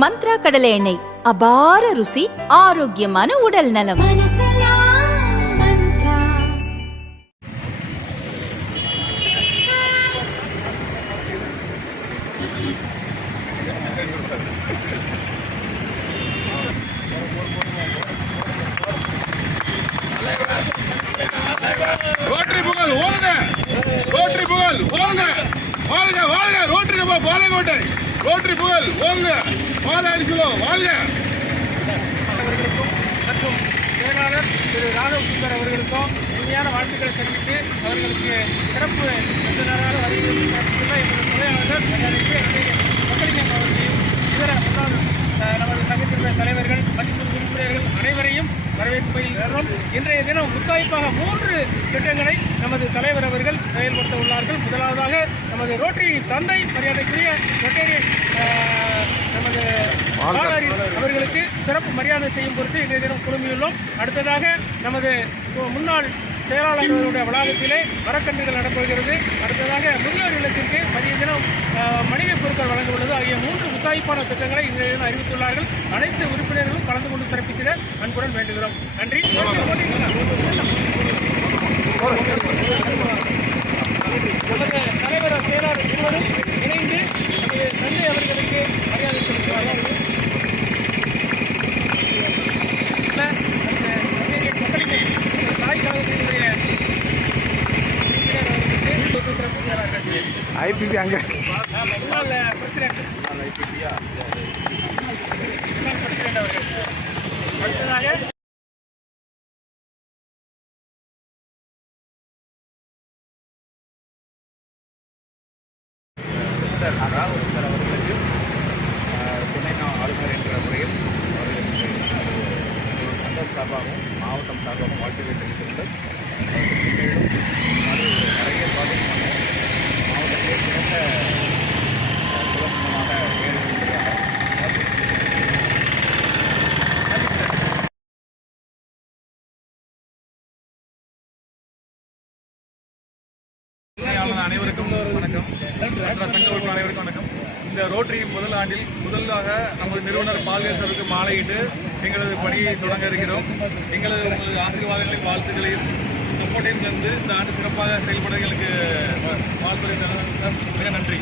மந்த்ரா கடலை எண்ணெய், அபார ருசி, ஆரோக்கியமான உடல் நலம். ரோட்டரி புகழ் ஓடுங்க, ரோட்டரி புகழ் ஓடுங்க, வாழ்க வாழ்க ரோட்டரி நம்ம பாலக்கோட்டை, ரோட்டரி புகழ் ஓடுங்க, பாலாடிசிலோ வாழ்க. மற்றும் செயலாளர் திரு ராகவ் சுந்தர் அவர்களுக்கும் இனிமையான வாழ்த்துக்களை தெரிவித்து அவர்களுக்கு சிறப்பு எந்த நேராக வருகிறது எமது தொழிலாளர்கள் மக்களின் அவர்களையும் இதர முன்னாள் நமது சங்கத்தினுடைய தலைவர்கள் மற்றும் உறுப்பினர்கள் அனைவரையும் வரவேற்பதில் இன்றைய தினம் முத்தாய்ப்பாக 3 திட்டங்களை நமது தலைவர் அவர்கள் செயல்படுத்த உள்ளார்கள். முதலாவதாக நமது ரோட்டரி தந்தை மரியாதைக்குரிய ரொட்டேரியன் நமது அவர்களுக்கு சிறப்பு மரியாதை செய்யும் பொருட்டு இன்றைய தினம் குழுமியுள்ளோம். அடுத்ததாக நமது முன்னாள் செயலாளர்களுடைய வளாகத்திலே மரக்கன்றுகள் நடப்போகிறது. அடுத்ததாக முதியோர் இல்லத்திற்கு மதிய தினம் மளிகை பொருட்கள் வழங்க உள்ளது ஆகிய 3 முத்தாய்ப்பான திட்டங்களை இன்றைய தினம் அறிவித்துள்ளார்கள். அனைத்து உறுப்பினர்களும் கலந்து கொண்டு சிறப்பித்திட அன்புடன் வேண்டுகிறோம். நன்றி. தலைவர் செயலாளர் இருவரும் இணைந்து நமது தந்தை அவர்களுக்கு மரியாதை செலுத்துவார்கள். தாய் கழகத்தினுடைய ஐபிபி அங்கே முன்னாள் பிரசிடென்ட் அவர்கள். அடுத்ததாக ராகவ் சுந்தர் அவர்களுக்கு துணை ஆளுநர் என்ற முறையில் அவர்களுக்கு சங்கம் சார்பாகவும் மாவட்டம் சார்பாகவும் வாழ்த்துக்களை தெரிவித்துள்ளது. மேலும் நிறைய ப்ராஜெக்ட் பண்ணோம். மாவட்டத்திலே சிறந்த சுலபமாக அனைவருக்கும் வணக்கம். மற்ற சங்க உறுப்பினர் அனைவருக்கும் வணக்கம். இந்த ரோட்டரி முதல் ஆண்டில் முதலாக நமது நிறுவனர் பால்கேசருக்கு மாலையிட்டு எங்களது பணியை தொடங்க இருக்கிறோம். உங்களது ஆசீர்வாதங்களையும் வாழ்த்துக்களையும் சப்போர்ட்டையும் தந்து இந்த ஆண்டு சிறப்பாக செயல்பட எங்களுக்கு வாழ்த்துறை மிக நன்றி.